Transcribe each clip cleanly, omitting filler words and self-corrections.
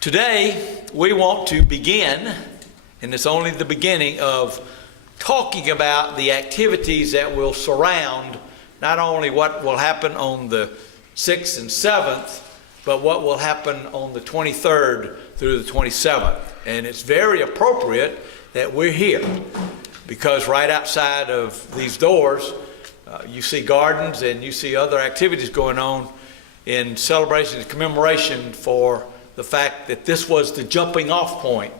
Today, we want to begin, and it's only the beginning of talking about the activities that will surround not only what will happen on the 6th and 7th, but what will happen on the 23rd through the 27th. And it's very appropriate that we're here because right outside of these doors, you see gardens and you see other activities going on in celebration and commemoration for the fact that this was the jumping off point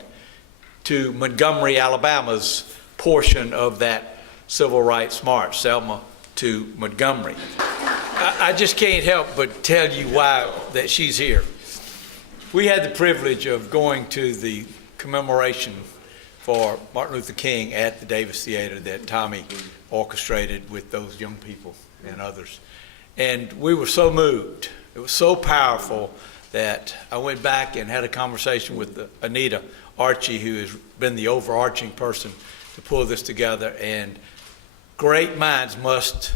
to Montgomery, Alabama's portion of that civil rights march, Selma to Montgomery. I just can't help but tell you why that she's here. We had the privilege of going to the commemoration for Martin Luther King at the Davis Theater that Tommy orchestrated with those young people and others. And we were so moved. It was so powerful that I went back and had a conversation with Anita Archie, who has been the overarching person to pull this together. And great minds must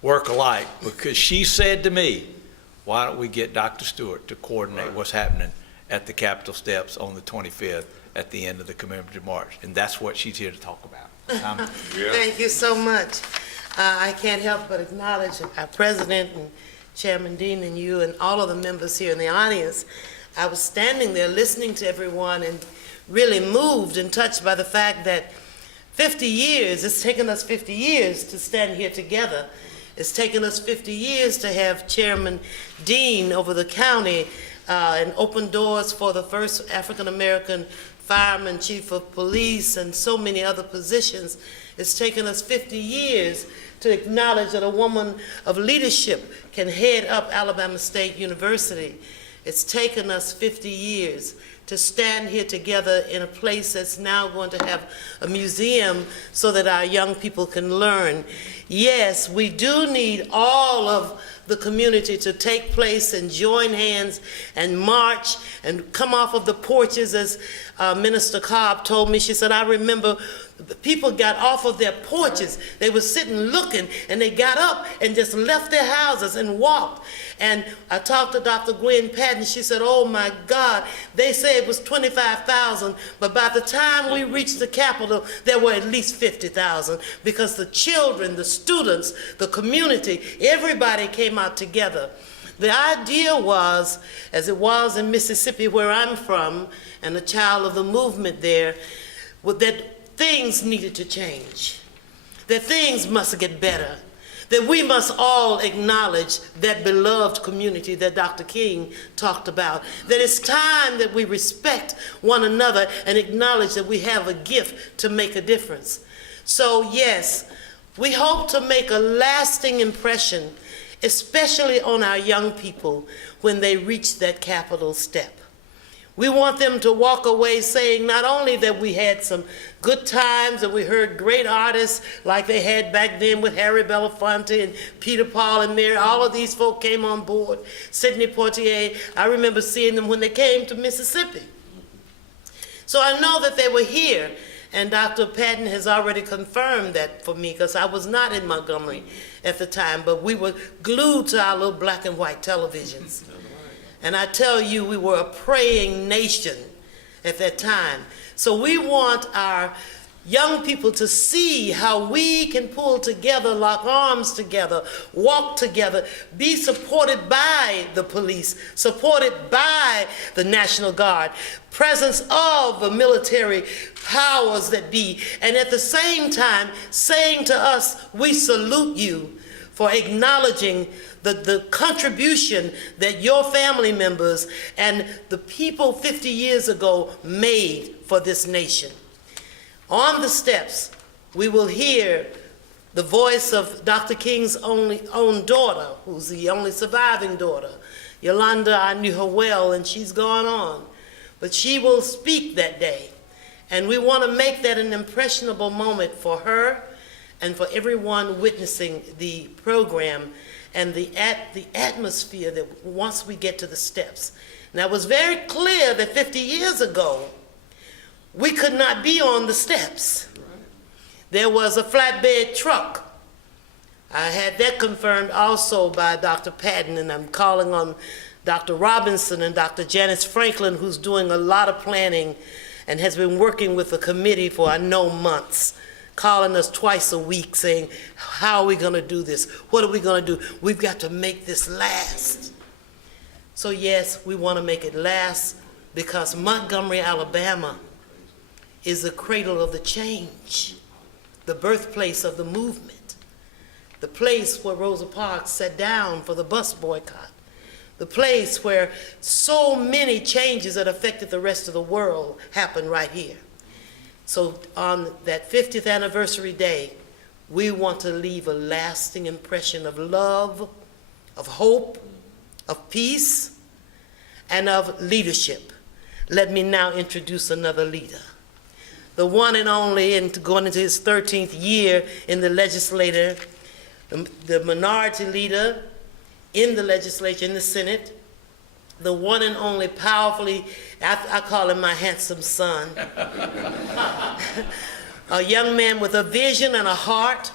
work alike, because she said to me, why don't we get Dr. Stewart to coordinate what's happening at the Capitol steps on the 25th at the end of the commemorative march? And that's what she's here to talk about. Thank you so much. I can't help but acknowledge our president and Chairman Dean and you and all of the members here in the audience. I was standing there listening to everyone and really moved and touched by the fact that 50 years, it's taken us 50 years to stand here together. It's taken us 50 years to have Chairman Dean over the county and open doors for the first African-American fireman, chief of police, and so many other positions. It's taken us 50 years to acknowledge that a woman of leadership can head up Alabama State University. It's taken us 50 years to stand here together in a place that's now going to have a museum so that our young people can learn. Yes, we do need all of the community to take place and join hands and march and come off of the porches, as Minister Cobb told me. She said, I remember people got off of their porches. They were sitting looking, and they got up and just left their houses and walked. And I talked to Dr. Gwen Patton. She said, oh my God, they say it was 25,000, but by the time we reached the Capitol, there were at least 50,000, because the children, the students, the community, everybody came out together. The idea was, as it was in Mississippi, where I'm from, and a child of the movement there, that things needed to change, that things must get better, that we must all acknowledge that beloved community that Dr. King talked about, that it's time that we respect one another and acknowledge that we have a gift to make a difference. So yes, we hope to make a lasting impression, especially on our young people when they reach that Capitol step. We want them to walk away saying not only that we had some good times and we heard great artists like they had back then with Harry Belafonte and Peter, Paul, and Mary. All of these folk came on board. Sidney Poitier, I remember seeing them when they came to Mississippi. So I know that they were here, and Dr. Patton has already confirmed that for me, because I was not in Montgomery at the time, but we were glued to our little black and white televisions. And I tell you, we were a praying nation at that time. So we want our young people to see how we can pull together, lock arms together, walk together, be supported by the police, supported by the National Guard, presence of the military powers that be, and at the same time saying to us, we salute you for acknowledging the contribution that your family members and the people 50 years ago made for this nation. On the steps, we will hear the voice of Dr. King's own daughter, who's the only surviving daughter. Yolanda, I knew her well, and she's gone on. But she will speak that day. And we want to make that an impressionable moment for her and for everyone witnessing the program and the atmosphere that once we get to the steps. Now, it was very clear that 50 years ago, we could not be on the steps. There was a flatbed truck. I had that confirmed also by Dr. Patton, and I'm calling on Dr. Robinson and Dr. Janice Franklin, who's doing a lot of planning and has been working with the committee for, I know, months, calling us twice a week saying, how are we going to do this? What are we going to do? We've got to make this last. So yes, we want to make it last because Montgomery, Alabama is the cradle of the change, the birthplace of the movement, the place where Rosa Parks sat down for the bus boycott, the place where so many changes that affected the rest of the world happened right here. So on that 50th anniversary day, we want to leave a lasting impression of love, of hope, of peace, and of leadership. Let me now introduce another leader. The one and only, and going into his 13th year in the legislature, the minority leader in the legislature, in the Senate, the one and only powerfully, I call him my handsome son, a young man with a vision and a heart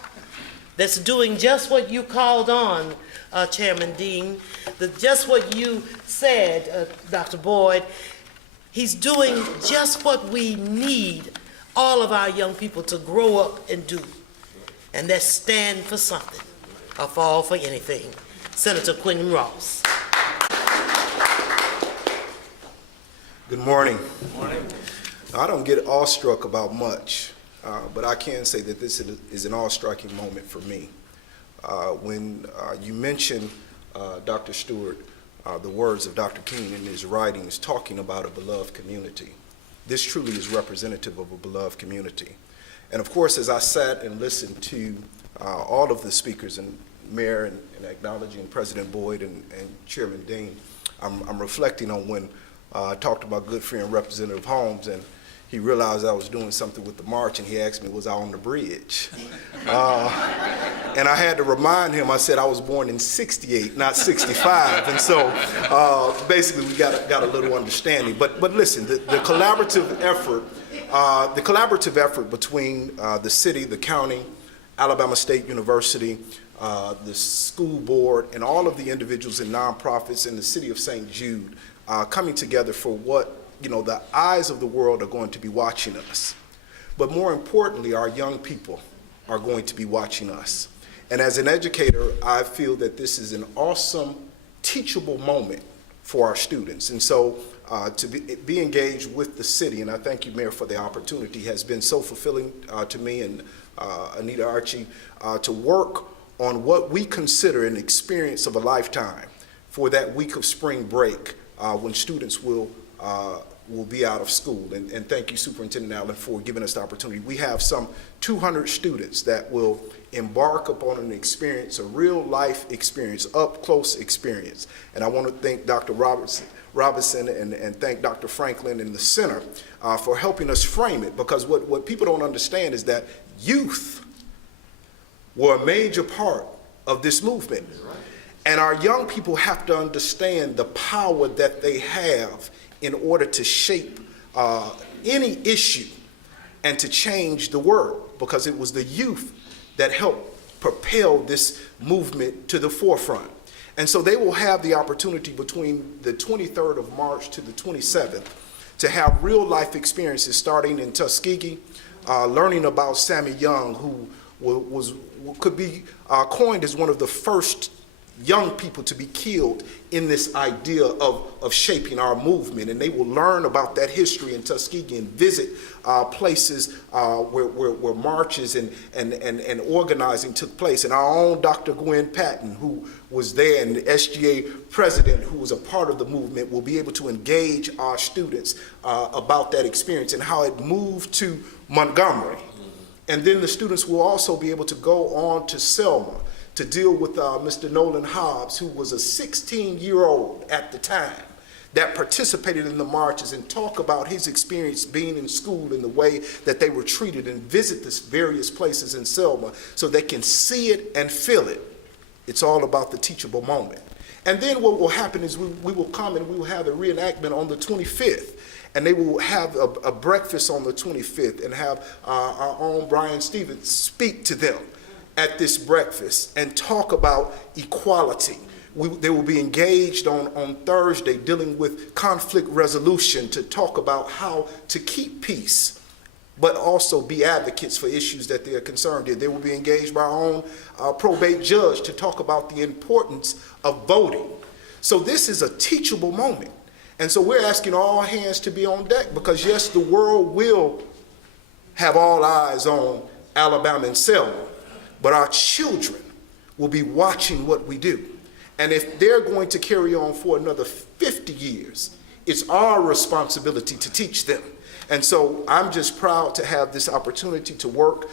that's doing just what you called on, Chairman Dean, just what you said, Dr. Boyd. He's doing just what we need all of our young people to grow up and do, and that's stand for something or fall for anything. Senator Quentin Ross. Good morning. Good morning. I don't get awestruck about much, but I can say that this is an awe-striking moment for me. When you mentioned, Dr. Stewart, the words of Dr. King in his writings talking about a beloved community, this truly is representative of a beloved community. And of course, as I sat and listened to all of the speakers, and Mayor, and acknowledging President Boyd and Chairman Dean, I'm reflecting on when I talked about good friend Representative Holmes, and he realized I was doing something with the march, and he asked me, was I on the bridge? And I had to remind him, I said I was born in 68, not 65, and so basically we got a little understanding. But listen, the collaborative effort between the city, the county, Alabama State University, the school board, and all of the individuals and nonprofits in the city of St. Jude coming together for what, the eyes of the world are going to be watching us. But more importantly, our young people are going to be watching us. And as an educator, I feel that this is an awesome, teachable moment for our students. And so to be engaged with the city, and I thank you, Mayor, for the opportunity, has been so fulfilling to me and Anita Archie, to work on what we consider an experience of a lifetime for that week of spring break when students will be out of school. And thank you, Superintendent Allen, for giving us the opportunity. We have some 200 students that will embark upon an experience, a real life experience, up close experience. And I want to thank Dr. Robinson and thank Dr. Franklin and the center for helping us frame it, because what people don't understand is that youth were a major part of this movement. And our young people have to understand the power that they have in order to shape any issue and to change the world, because it was the youth that helped propel this movement to the forefront. And so they will have the opportunity between the 23rd of March to the 27th to have real life experiences starting in Tuskegee, learning about Sammy Young, who could be coined as one of the first young people to be killed in this idea of shaping our movement. And they will learn about that history in Tuskegee and visit places where marches and organizing took place. And our own Dr. Gwen Patton, who was there, and the SGA president, who was a part of the movement, will be able to engage our students about that experience and how it moved to Montgomery. And then the students will also be able to go on to Selma to deal with Mr. Nolan Hobbs, who was a 16-year-old at the time that participated in the marches, and talk about his experience being in school and the way that they were treated, and visit the various places in Selma so they can see it and feel it. It's all about the teachable moment. And then what will happen is we will come and we will have a reenactment on the 25th. And they will have a breakfast on the 25th and have our own Brian Stevens speak to them at this breakfast and talk about equality. They will be engaged on Thursday dealing with conflict resolution to talk about how to keep peace, but also be advocates for issues that they are concerned with. They will be engaged by our own probate judge to talk about the importance of voting. So this is a teachable moment. And so we're asking all hands to be on deck because, yes, the world will have all eyes on Alabama and Selma, but our children will be watching what we do. And if they're going to carry on for another 50 years, it's our responsibility to teach them. And so I'm just proud to have this opportunity to work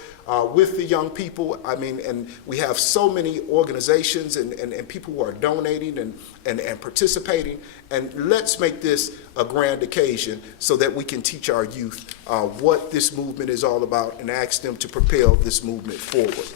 with the young people. I mean, and we have so many organizations and people who are donating and participating. And let's make this a grand occasion so that we can teach our youth what this movement is all about and ask them to propel this movement forward.